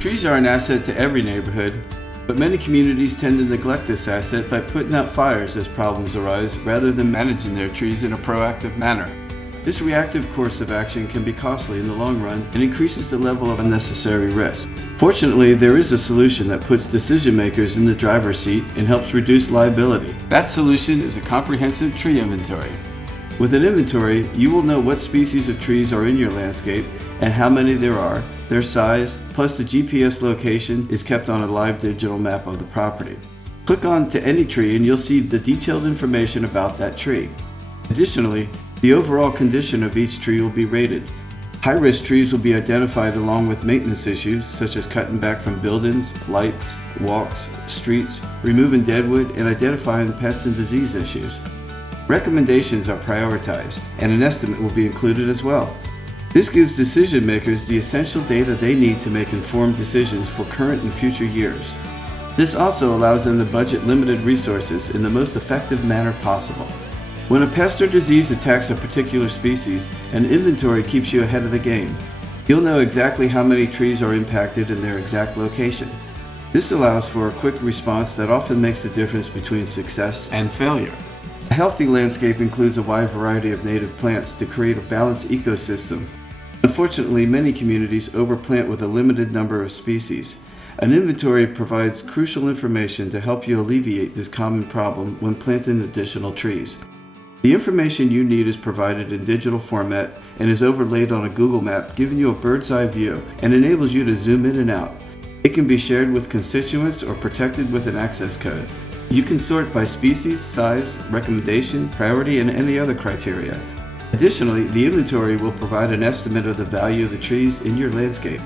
Trees are an asset to every neighborhood, but many communities tend to neglect this asset by putting out fires as problems arise rather than managing their trees in a proactive manner. This reactive course of action can be costly in the long run and increases the level of unnecessary risk. Fortunately, there is a solution that puts decision makers in the driver's seat and helps reduce liability. That solution is a comprehensive tree inventory. With an inventory, you will know what species of trees are in your landscape and how many there are, their size, plus the GPS location is kept on a live digital map of the property. Click on to any tree and you'll see the detailed information about that tree. Additionally, the overall condition of each tree will be rated. High-risk trees will be identified along with maintenance issues such as cutting back from buildings, lights, walks, streets, removing deadwood, and identifying pest and disease issues. Recommendations are prioritized, and an estimate will be included as well. This gives decision makers the essential data they need to make informed decisions for current and future years. This also allows them to budget limited resources in the most effective manner possible. When a pest or disease attacks a particular species, an inventory keeps you ahead of the game. You'll know exactly how many trees are impacted and their exact location. This allows for a quick response that often makes the difference between success and failure. A healthy landscape includes a wide variety of native plants to create a balanced ecosystem. Unfortunately, many communities overplant with a limited number of species. An inventory provides crucial information to help you alleviate this common problem when planting additional trees. The information you need is provided in digital format and is overlaid on a Google map, giving you a bird's eye view and enables you to zoom in and out. It can be shared with constituents or protected with an access code. You can sort by species, size, recommendation, priority, and any other criteria. Additionally, the inventory will provide an estimate of the value of the trees in your landscape.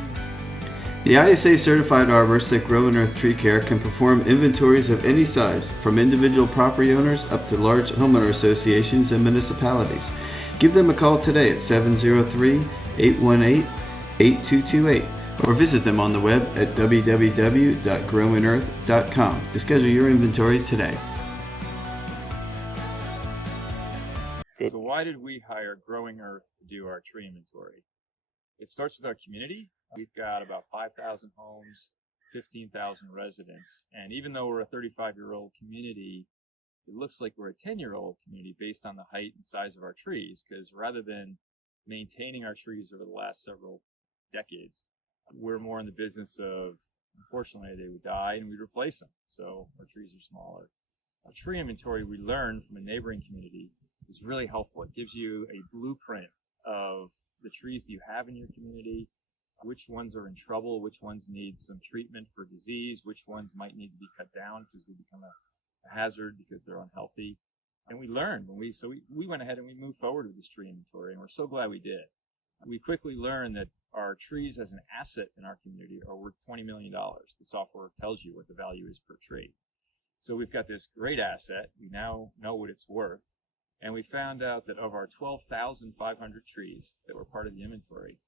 The ISA certified arborists at Grow and Earth Tree Care can perform inventories of any size, from individual property owners up to large homeowner associations and municipalities. Give them a call today at 703-818-8228 or visit them on the web at www.growandearth.com to schedule your inventory today. So why did we hire Growing Earth to do our tree inventory? It starts with our community. We've got about 5,000 homes, 15,000 residents. And even though we're a 35-year-old community, it looks like we're a 10-year-old community based on the height and size of our trees, because rather than maintaining our trees over the last several decades, we're more in the business of, unfortunately, they would die and we'd replace them. So our trees are smaller. A tree inventory we learned from a neighboring community is really helpful. It gives you a blueprint of the trees that you have in your community, which ones are in trouble, which ones need some treatment for disease, which ones might need to be cut down because they become a hazard because they're unhealthy. And we learned we went ahead and we moved forward with this tree inventory, and we're so glad we did. We quickly learned that our trees as an asset in our community are worth $20 million. The software tells you what the value is per tree. So we've got this great asset. We now know what it's worth. And we found out that of our 12,500 trees that were part of the inventory,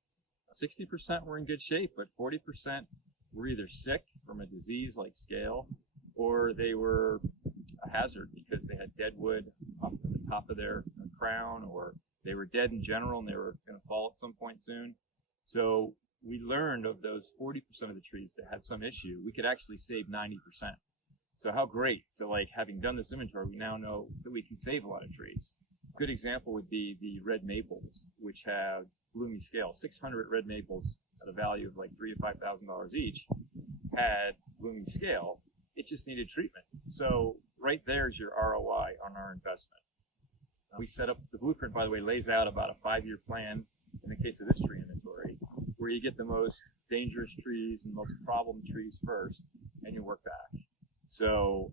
60% were in good shape, but 40% were either sick from a disease like scale, or they were a hazard because they had dead wood up at the top of their crown, or they were dead in general and they were going to fall at some point soon. So we learned of those 40% of the trees that had some issue, we could actually save 90%. So how great. So like having done this inventory, we now know that we can save a lot of trees. A good example would be the red maples, which have bloomy scale. 600 red maples at a value of like $3,000 to $5,000 each had bloomy scale. It just needed treatment. So right there's your ROI on our investment. We set up, the blueprint, by the way, lays out about a 5-year plan in the case of this tree inventory, where you get the most dangerous trees and most problem trees first, and you work back. So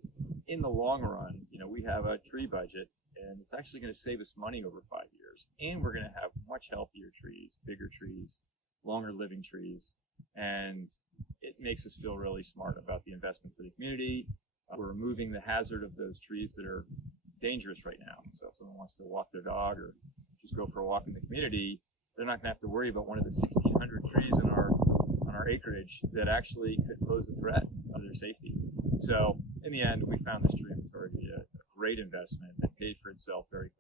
in the long run, we have a tree budget, and it's actually going to save us money over 5 years. And we're going to have much healthier trees, bigger trees, longer living trees. And it makes us feel really smart about the investment for the community. We're removing the hazard of those trees that are dangerous right now. So if someone wants to walk their dog or just go for a walk in the community, they're not going to have to worry about one of the 1,600 trees on our acreage that actually could pose a threat to their safety. So in the end, we found this tree inventory to be a great investment that paid for itself very quickly.